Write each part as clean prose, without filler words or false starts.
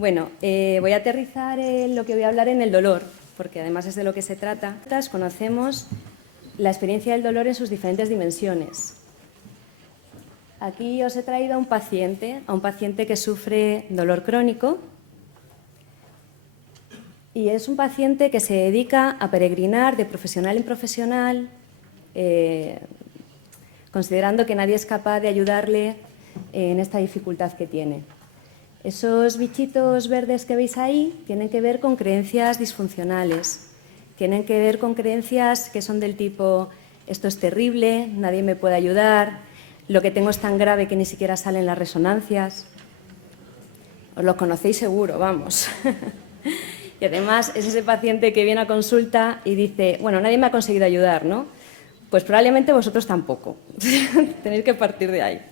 Bueno, voy a aterrizar lo que voy a hablar en el dolor, porque además es de lo que se trata. Conocemos la experiencia del dolor en sus diferentes dimensiones. Aquí os he traído a un paciente que sufre dolor crónico, y es un paciente que se dedica a peregrinar de profesional en profesional, considerando que nadie es capaz de ayudarle en esta dificultad que tiene. Esos bichitos verdes que veis ahí tienen que ver con creencias disfuncionales, tienen que ver con creencias que son del tipo: esto es terrible, nadie me puede ayudar, lo que tengo es tan grave que ni siquiera salen las resonancias. Os los conocéis seguro, vamos. Y además es ese paciente que viene a consulta y dice: bueno, nadie me ha conseguido ayudar, ¿no? Pues probablemente vosotros tampoco. Tenéis que partir de ahí.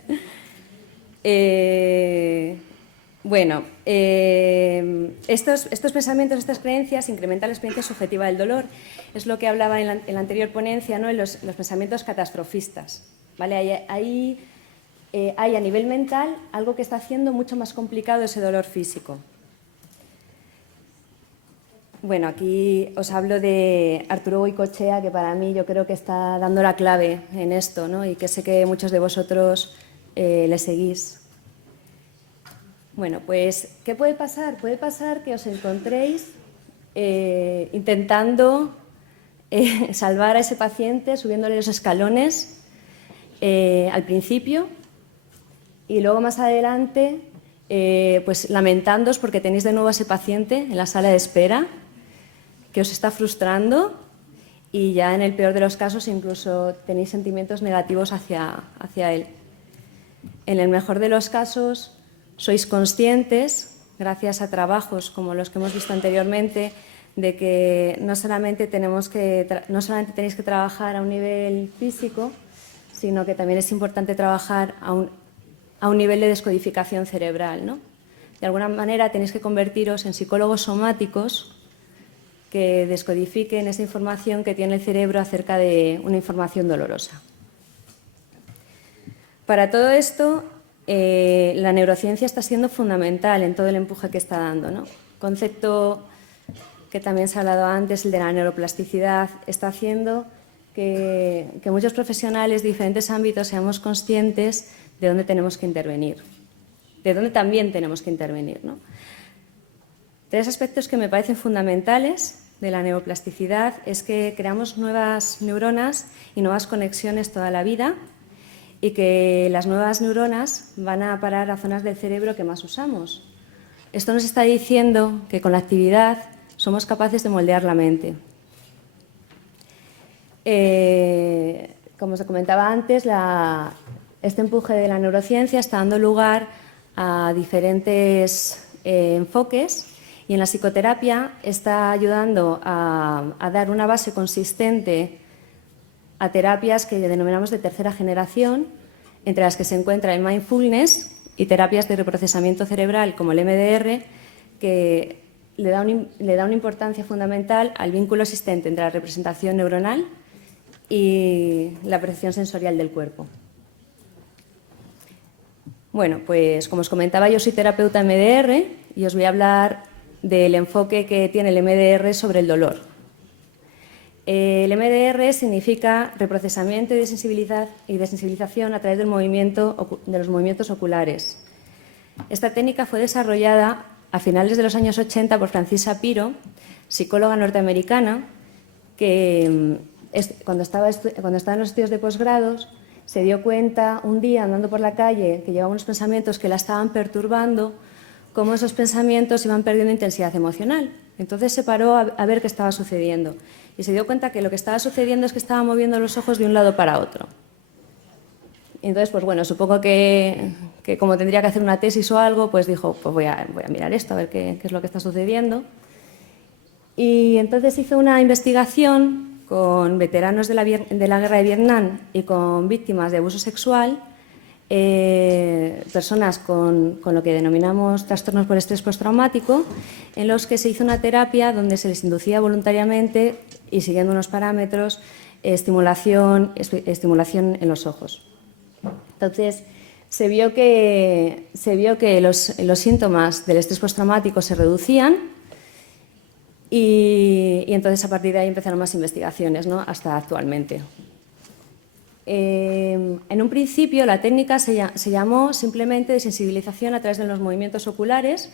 Bueno, estos pensamientos, estas creencias incrementan la experiencia subjetiva del dolor. Es lo que hablaba en la anterior ponencia, ¿no? En los pensamientos catastrofistas, ¿vale? Hay a nivel mental algo que está haciendo mucho más complicado ese dolor físico. Bueno, aquí os hablo de Arturo Goicoechea, que para mí yo creo que está dando la clave en esto, ¿no? Y que sé que muchos de vosotros le seguís. Bueno, pues, ¿qué puede pasar? Puede pasar que os encontréis intentando salvar a ese paciente, subiéndole los escalones al principio, y luego más adelante pues lamentándoos porque tenéis de nuevo a ese paciente en la sala de espera, que os está frustrando, y ya en el peor de los casos incluso tenéis sentimientos negativos hacia él. En el mejor de los casos sois conscientes, gracias a trabajos como los que hemos visto anteriormente, de que no solamente tenéis que trabajar a un nivel físico, sino que también es importante trabajar a un nivel de descodificación cerebral, ¿no? De alguna manera tenéis que convertiros en psicólogos somáticos que descodifiquen esa información que tiene el cerebro acerca de una información dolorosa. Para todo esto, la neurociencia está siendo fundamental en todo el empuje que está dando, ¿no? Concepto que también se ha hablado antes, el de la neuroplasticidad, está haciendo que muchos profesionales de diferentes ámbitos seamos conscientes de dónde tenemos que intervenir, de dónde también tenemos que intervenir, ¿no? Tres aspectos que me parecen fundamentales de la neuroplasticidad es que creamos nuevas neuronas y nuevas conexiones toda la vida, y que las nuevas neuronas van a parar a zonas del cerebro que más usamos. Esto nos está diciendo que con la actividad somos capaces de moldear la mente. Como os comentaba antes, este empuje de la neurociencia está dando lugar a diferentes enfoques, y en la psicoterapia está ayudando a dar una base consistente a terapias que denominamos de tercera generación, entre las que se encuentra el mindfulness y terapias de reprocesamiento cerebral como el MDR, que le da una importancia fundamental al vínculo existente entre la representación neuronal y la percepción sensorial del cuerpo. Bueno, pues como os comentaba, yo soy terapeuta MDR y os voy a hablar del enfoque que tiene el MDR sobre el dolor. El MDR significa reprocesamiento y desensibilización a través de los movimientos oculares. Esta técnica fue desarrollada a finales de los años 80 por Francis Shapiro, psicóloga norteamericana, que cuando estaba en los estudios de posgrados se dio cuenta un día andando por la calle que llevaba unos pensamientos que la estaban perturbando, cómo esos pensamientos iban perdiendo intensidad emocional. Entonces se paró a ver qué estaba sucediendo y se dio cuenta que lo que estaba sucediendo es que estaba moviendo los ojos de un lado para otro. Y entonces, pues bueno, supongo que como tendría que hacer una tesis o algo, pues dijo, pues voy a mirar esto, a ver qué es lo que está sucediendo. Y entonces hizo una investigación con veteranos de la guerra de Vietnam y con víctimas de abuso sexual, personas con lo que denominamos trastornos por estrés postraumático, en los que se hizo una terapia donde se les inducía voluntariamente y siguiendo unos parámetros estimulación en los ojos. Entonces, se vio que los síntomas del estrés postraumático se reducían y entonces a partir de ahí empezaron más investigaciones, ¿no? Hasta actualmente. En un principio la técnica se llamó simplemente de sensibilización a través de los movimientos oculares,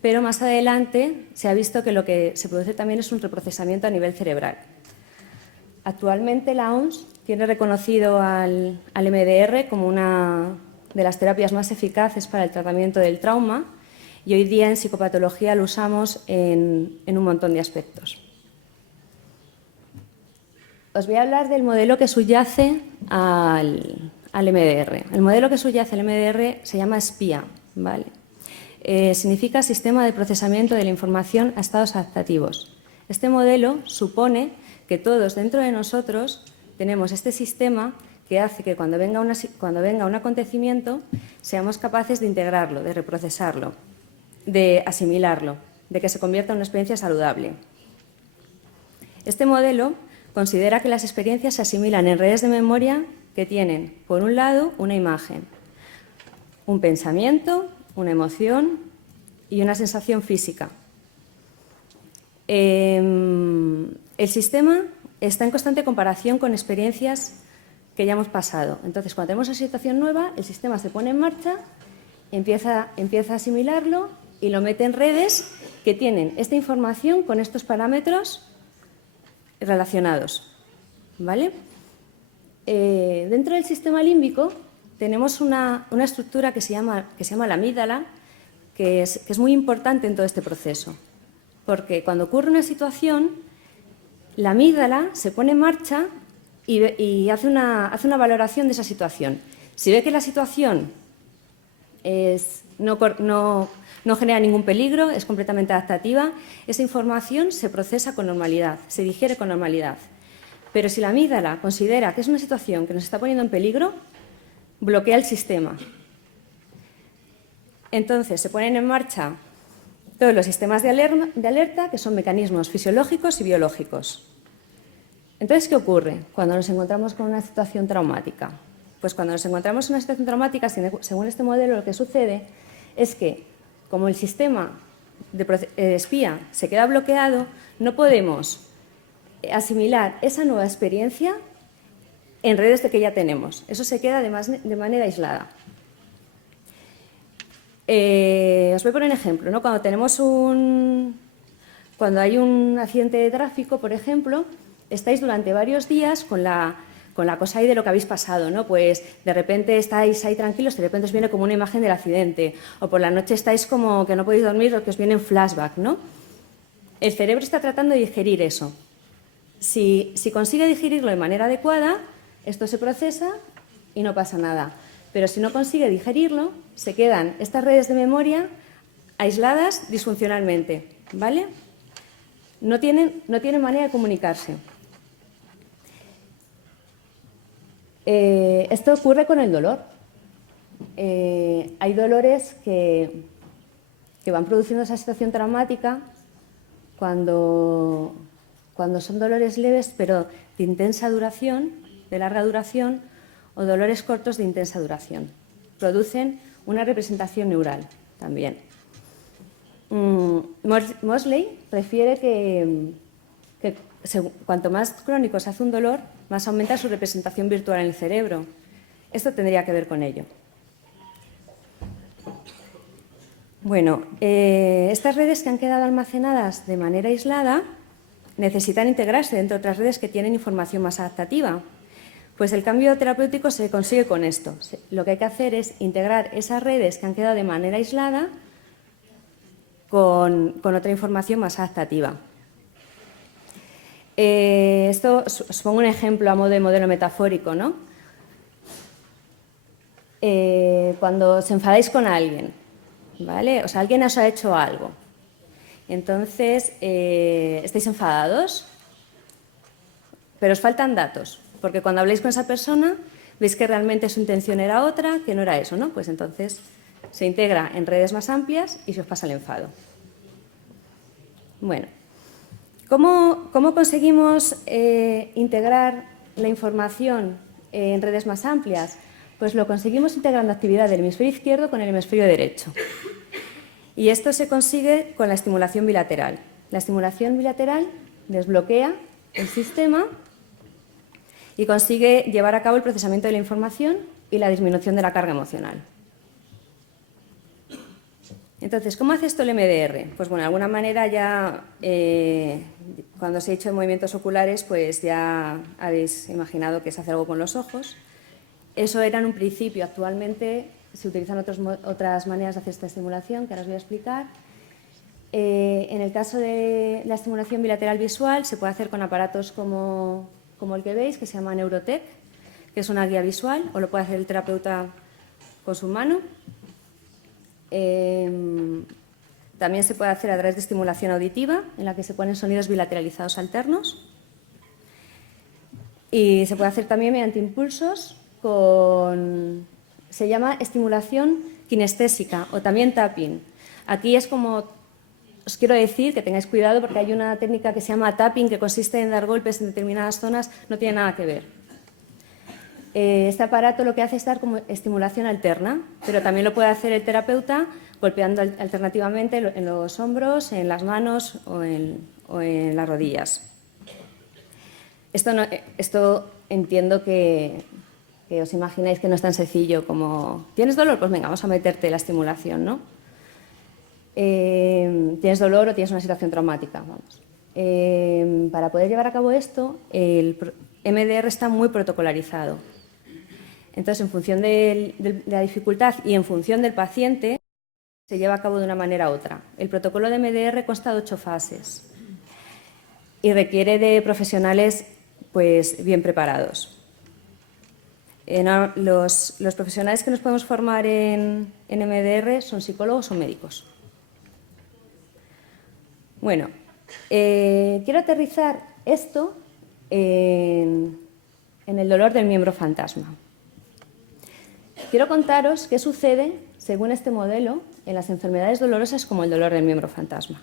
pero más adelante se ha visto que lo que se produce también es un reprocesamiento a nivel cerebral. Actualmente la OMS tiene reconocido al MDR como una de las terapias más eficaces para el tratamiento del trauma y hoy día en psicopatología lo usamos en un montón de aspectos. Os voy a hablar del modelo que subyace al MDR. El modelo que subyace al MDR se llama SPIA, ¿vale? Significa Sistema de Procesamiento de la Información a Estados Adaptativos. Este modelo supone que todos dentro de nosotros tenemos este sistema que hace que cuando venga un acontecimiento seamos capaces de integrarlo, de reprocesarlo, de asimilarlo, de que se convierta en una experiencia saludable. Este modelo considera que las experiencias se asimilan en redes de memoria que tienen, por un lado, una imagen, un pensamiento, una emoción y una sensación física. El sistema está en constante comparación con experiencias que ya hemos pasado. Entonces, cuando tenemos una situación nueva, el sistema se pone en marcha, empieza a asimilarlo y lo mete en redes que tienen esta información con estos parámetros relacionados, ¿vale? Dentro del sistema límbico tenemos una estructura que se llama la amígdala, que es muy importante en todo este proceso, porque cuando ocurre una situación, la amígdala se pone en marcha y hace una valoración de esa situación. Si ve que la situación no genera ningún peligro, es completamente adaptativa, esa información se procesa con normalidad, se digiere con normalidad. Pero si la amígdala considera que es una situación que nos está poniendo en peligro, bloquea el sistema. Entonces se ponen en marcha todos los sistemas de alerta, que son mecanismos fisiológicos y biológicos. Entonces, ¿qué ocurre cuando nos encontramos con una situación traumática? Pues cuando nos encontramos en una situación traumática, según este modelo, lo que sucede es que, como el sistema de SPIA se queda bloqueado, no podemos asimilar esa nueva experiencia en redes de que ya tenemos. Eso se queda de manera aislada. Os voy a poner un ejemplo, ¿no? Cuando hay un accidente de tráfico, por ejemplo, estáis durante varios días con la cosa ahí de lo que habéis pasado, ¿no? Pues de repente estáis ahí tranquilos, de repente os viene como una imagen del accidente, o por la noche estáis como que no podéis dormir o que os viene un flashback, ¿no? El cerebro está tratando de digerir eso. Si consigue digerirlo de manera adecuada, esto se procesa y no pasa nada. Pero si no consigue digerirlo, se quedan estas redes de memoria aisladas disfuncionalmente, ¿vale? No tienen manera de comunicarse. Esto ocurre con el dolor. Hay dolores que van produciendo esa situación traumática cuando son dolores leves, pero de intensa duración, de larga duración, o dolores cortos de intensa duración. Producen una representación neural también. Mosley refiere que cuanto más crónico se hace un dolor, más aumenta su representación virtual en el cerebro. Esto tendría que ver con ello. Bueno, estas redes que han quedado almacenadas de manera aislada necesitan integrarse dentro de otras redes que tienen información más adaptativa. Pues el cambio terapéutico se consigue con esto. Lo que hay que hacer es integrar esas redes que han quedado de manera aislada con otra información más adaptativa. Esto os pongo un ejemplo a modo de modelo metafórico, ¿no? Cuando os enfadáis con alguien, ¿vale? O sea, alguien os ha hecho algo. Entonces, estáis enfadados, pero os faltan datos, porque cuando habléis con esa persona, veis que realmente su intención era otra, que no era eso, ¿no? Pues entonces se integra en redes más amplias y se os pasa el enfado. Bueno, ¿cómo conseguimos integrar la información en redes más amplias? Pues lo conseguimos integrando actividad del hemisferio izquierdo con el hemisferio derecho. Y esto se consigue con la estimulación bilateral. La estimulación bilateral desbloquea el sistema y consigue llevar a cabo el procesamiento de la información y la disminución de la carga emocional. Entonces, ¿cómo hace esto el MDR? Pues bueno, de alguna manera ya cuando se ha hecho movimientos oculares, pues ya habéis imaginado que se hace algo con los ojos. Eso era en un principio. Actualmente se utilizan otras maneras de hacer esta estimulación, que ahora os voy a explicar. En el caso de la estimulación bilateral visual, se puede hacer con aparatos como el que veis, que se llama Neurotec, que es una guía visual, o lo puede hacer el terapeuta con su mano. También se puede hacer a través de estimulación auditiva, en la que se ponen sonidos bilateralizados alternos. Y se puede hacer también mediante impulsos se llama estimulación kinestésica o también tapping. Aquí es como, os quiero decir que tengáis cuidado porque hay una técnica que se llama tapping, que consiste en dar golpes en determinadas zonas, no tiene nada que ver. Este aparato lo que hace es dar como estimulación alterna, pero también lo puede hacer el terapeuta golpeando alternativamente en los hombros, en las manos o en las rodillas. Esto entiendo que os imagináis que no es tan sencillo como ¿tienes dolor? Pues venga, vamos a meterte la estimulación, ¿no? ¿Tienes dolor o tienes una situación traumática? Vamos. Para poder llevar a cabo esto, el MDR está muy protocolarizado. Entonces, en función de la dificultad y en función del paciente, se lleva a cabo de una manera u otra. El protocolo de MDR consta de 8 fases y requiere de profesionales pues, bien preparados. Los profesionales que nos podemos formar en MDR son psicólogos o médicos. Bueno, quiero aterrizar esto en el dolor del miembro fantasma. Quiero contaros qué sucede, según este modelo, en las enfermedades dolorosas como el dolor del miembro fantasma.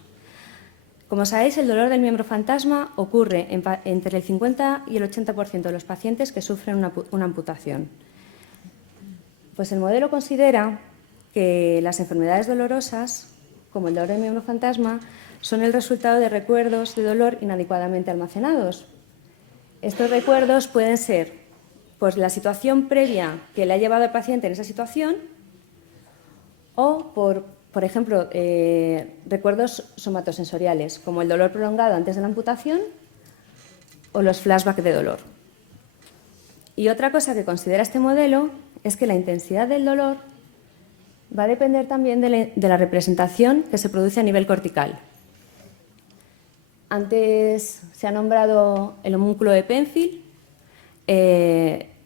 Como sabéis, el dolor del miembro fantasma ocurre entre el 50 y el 80% de los pacientes que sufren una amputación. Pues el modelo considera que las enfermedades dolorosas, como el dolor del miembro fantasma, son el resultado de recuerdos de dolor inadecuadamente almacenados. Estos recuerdos pueden ser pues, la situación previa que le ha llevado al paciente en esa situación o, por ejemplo, recuerdos somatosensoriales, como el dolor prolongado antes de la amputación o los flashbacks de dolor. Y otra cosa que considera este modelo es que la intensidad del dolor va a depender también de la representación que se produce a nivel cortical. Antes se ha nombrado el homúnculo de Penfield.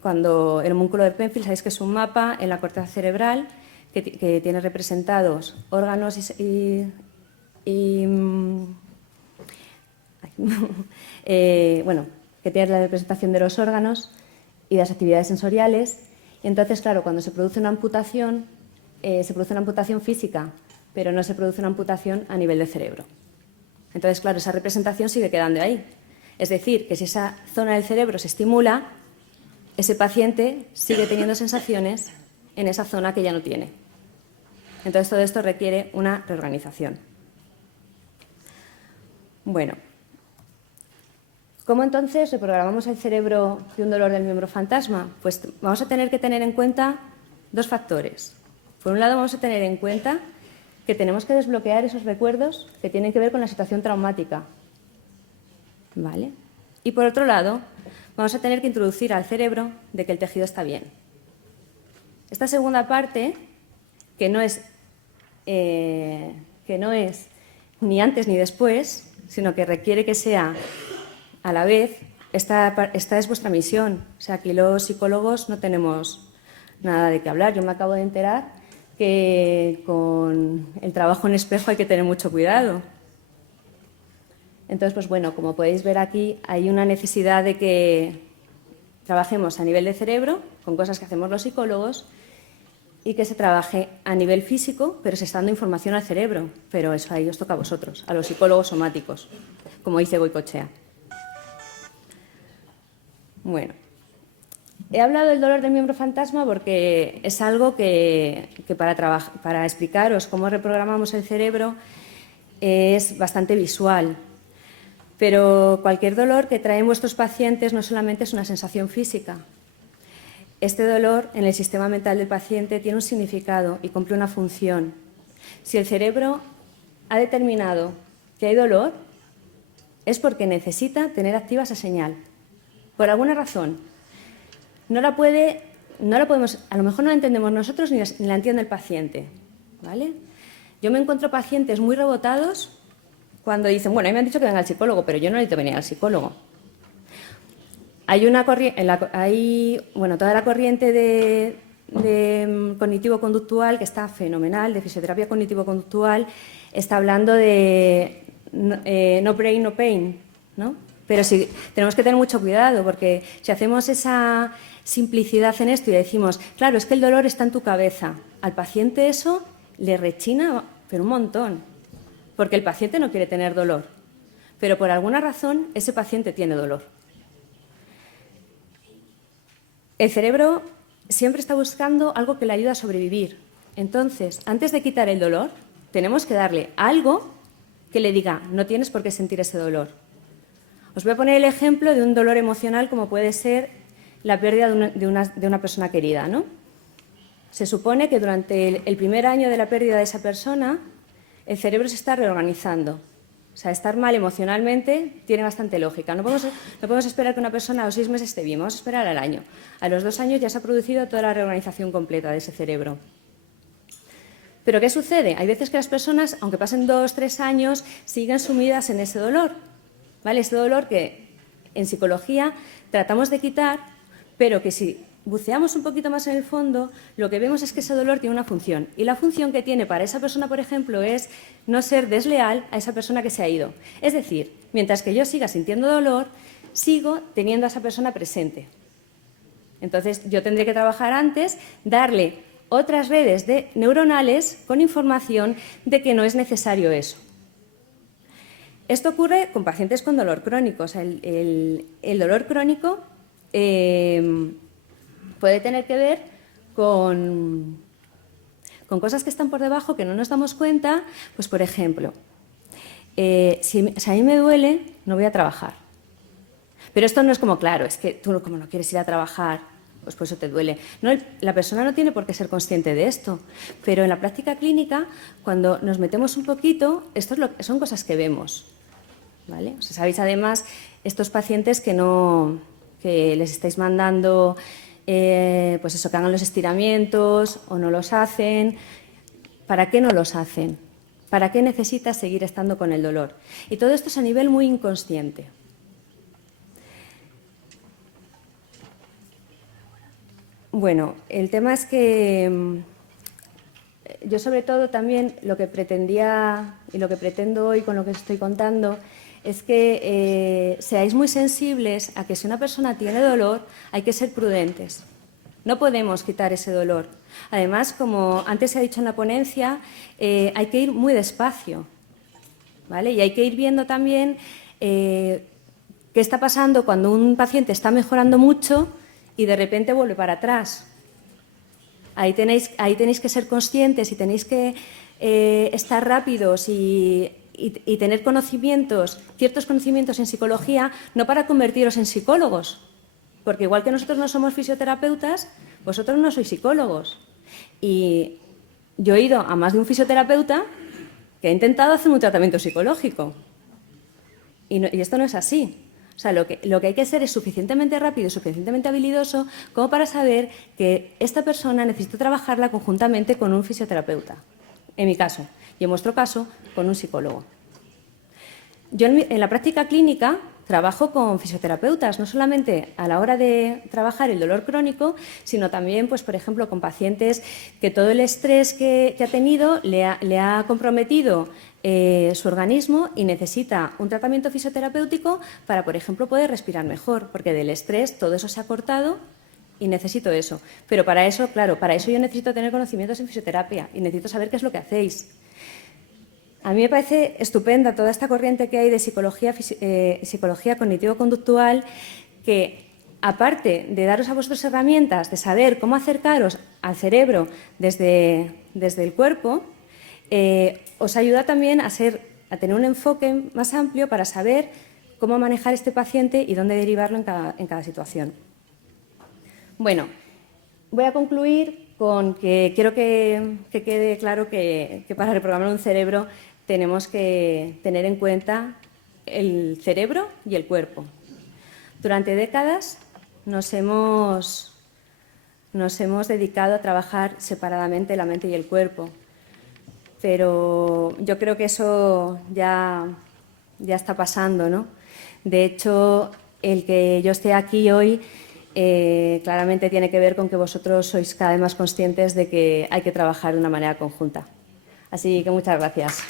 Cuando el homúnculo de Penfield, sabéis que es un mapa en la corteza cerebral que tiene representados órganos bueno, que tiene la representación de los órganos y de las actividades sensoriales. Y entonces, claro, cuando se produce una amputación física, pero no se produce una amputación a nivel de cerebro. Entonces, claro, esa representación sigue quedando ahí. Es decir, que si esa zona del cerebro se estimula, ese paciente sigue teniendo sensaciones en esa zona que ya no tiene. Entonces, todo esto requiere una reorganización. Bueno, ¿cómo entonces reprogramamos el cerebro de un dolor del miembro fantasma? Pues vamos a tener que tener en cuenta 2 factores. Por un lado, vamos a tener en cuenta que tenemos que desbloquear esos recuerdos que tienen que ver con la situación traumática. ¿Vale? Y por otro lado, vamos a tener que introducir al cerebro de que el tejido está bien. Esta segunda parte, que no es ni antes ni después, sino que requiere que sea a la vez, esta es vuestra misión. O sea, aquí los psicólogos no tenemos nada de qué hablar. Yo me acabo de enterar que con el trabajo en espejo hay que tener mucho cuidado. Entonces, pues bueno, como podéis ver aquí, hay una necesidad de que trabajemos a nivel de cerebro, con cosas que hacemos los psicólogos, y que se trabaje a nivel físico, pero se está dando información al cerebro. Pero eso ahí os toca a vosotros, a los psicólogos somáticos, como dice Goicoechea. Bueno, He hablado del dolor del miembro fantasma porque es algo que para explicaros cómo reprogramamos el cerebro es bastante visual. Pero cualquier dolor que traen vuestros pacientes no solamente es una sensación física. Este dolor en el sistema mental del paciente tiene un significado y cumple una función. Si el cerebro ha determinado que hay dolor, es porque necesita tener activa esa señal. Por alguna razón. No la podemos, a lo mejor no la entendemos nosotros ni la entiende el paciente, ¿vale? Yo me encuentro pacientes muy rebotados cuando dicen, bueno, a mí me han dicho que venga al psicólogo, pero yo no necesito venir al psicólogo. Hay toda la corriente de cognitivo-conductual que está fenomenal, de fisioterapia cognitivo-conductual, está hablando de no brain, no pain, ¿no? Pero sí, tenemos que tener mucho cuidado porque si hacemos esa simplicidad en esto y decimos, claro, es que el dolor está en tu cabeza, al paciente eso le rechina, pero un montón, porque el paciente no quiere tener dolor, pero por alguna razón ese paciente tiene dolor. El cerebro siempre está buscando algo que le ayude a sobrevivir. Entonces, antes de quitar el dolor, tenemos que darle algo que le diga, no tienes por qué sentir ese dolor. Os voy a poner el ejemplo de un dolor emocional como puede ser la pérdida de una persona querida, ¿no? Se supone que durante el primer año de la pérdida de esa persona, el cerebro se está reorganizando. O sea, estar mal emocionalmente tiene bastante lógica. No podemos esperar que una persona a los 6 meses esté bien, vamos a esperar al año. A los 2 años ya se ha producido toda la reorganización completa de ese cerebro. ¿Pero qué sucede? Hay veces que las personas, aunque pasen 2 o 3 años, siguen sumidas en ese dolor, ¿vale? Ese dolor que en psicología tratamos de quitar, pero que si buceamos un poquito más en el fondo, lo que vemos es que ese dolor tiene una función. Y la función que tiene para esa persona, por ejemplo, es no ser desleal a esa persona que se ha ido. Es decir, mientras que yo siga sintiendo dolor, sigo teniendo a esa persona presente. Entonces, yo tendré que trabajar antes, darle otras redes neuronales con información de que no es necesario eso. Esto ocurre con pacientes con dolor crónico. O sea, el dolor crónico puede tener que ver con cosas que están por debajo que no nos damos cuenta. Pues, por ejemplo, si a mí me duele, no voy a trabajar. Pero esto no es como, claro, es que tú como no quieres ir a trabajar, pues por eso te duele. No, la persona no tiene por qué ser consciente de esto, pero en la práctica clínica, cuando nos metemos un poquito, son cosas que vemos, ¿vale? O sea, sabéis además estos pacientes que les estáis mandando, pues eso, que hagan los estiramientos o no los hacen. ¿Para qué no los hacen? ¿Para qué necesitas seguir estando con el dolor? Y todo esto es a nivel muy inconsciente. Bueno, el tema es que yo sobre todo también lo que pretendía y lo que pretendo hoy con lo que estoy contando es que seáis muy sensibles a que si una persona tiene dolor hay que ser prudentes. No podemos quitar ese dolor. Además, como antes se ha dicho en la ponencia, hay que ir muy despacio, ¿vale? Y hay que ir viendo también qué está pasando cuando un paciente está mejorando mucho y de repente vuelve para atrás. Ahí tenéis que ser conscientes y tenéis que estar rápidos y tener ciertos conocimientos en psicología, no para convertiros en psicólogos, porque igual que nosotros no somos fisioterapeutas, vosotros no sois psicólogos. Y yo he ido a más de un fisioterapeuta que ha intentado hacer un tratamiento psicológico. Y esto no es así. O sea, lo que hay que ser es suficientemente rápido y suficientemente habilidoso como para saber que esta persona necesita trabajarla conjuntamente con un fisioterapeuta, en mi caso, y en vuestro caso, con un psicólogo. Yo en la práctica clínica trabajo con fisioterapeutas, no solamente a la hora de trabajar el dolor crónico, sino también, pues, por ejemplo, con pacientes que todo el estrés que ha tenido le ha comprometido su organismo y necesita un tratamiento fisioterapéutico para, por ejemplo, poder respirar mejor, porque del estrés todo eso se ha cortado y necesito eso. Pero para eso, claro, para eso yo necesito tener conocimientos en fisioterapia y necesito saber qué es lo que hacéis. A mí me parece estupenda toda esta corriente que hay de psicología cognitivo-conductual que aparte de daros a vosotros herramientas de saber cómo acercaros al cerebro desde el cuerpo, os ayuda también a tener un enfoque más amplio para saber cómo manejar este paciente y dónde derivarlo en cada situación. Bueno, voy a concluir con que quiero que quede claro que para reprogramar un cerebro tenemos que tener en cuenta el cerebro y el cuerpo. Durante décadas nos hemos dedicado a trabajar separadamente la mente y el cuerpo, pero yo creo que eso ya está pasando, ¿no? De hecho, el que yo esté aquí hoy claramente tiene que ver con que vosotros sois cada vez más conscientes de que hay que trabajar de una manera conjunta. Así que muchas gracias.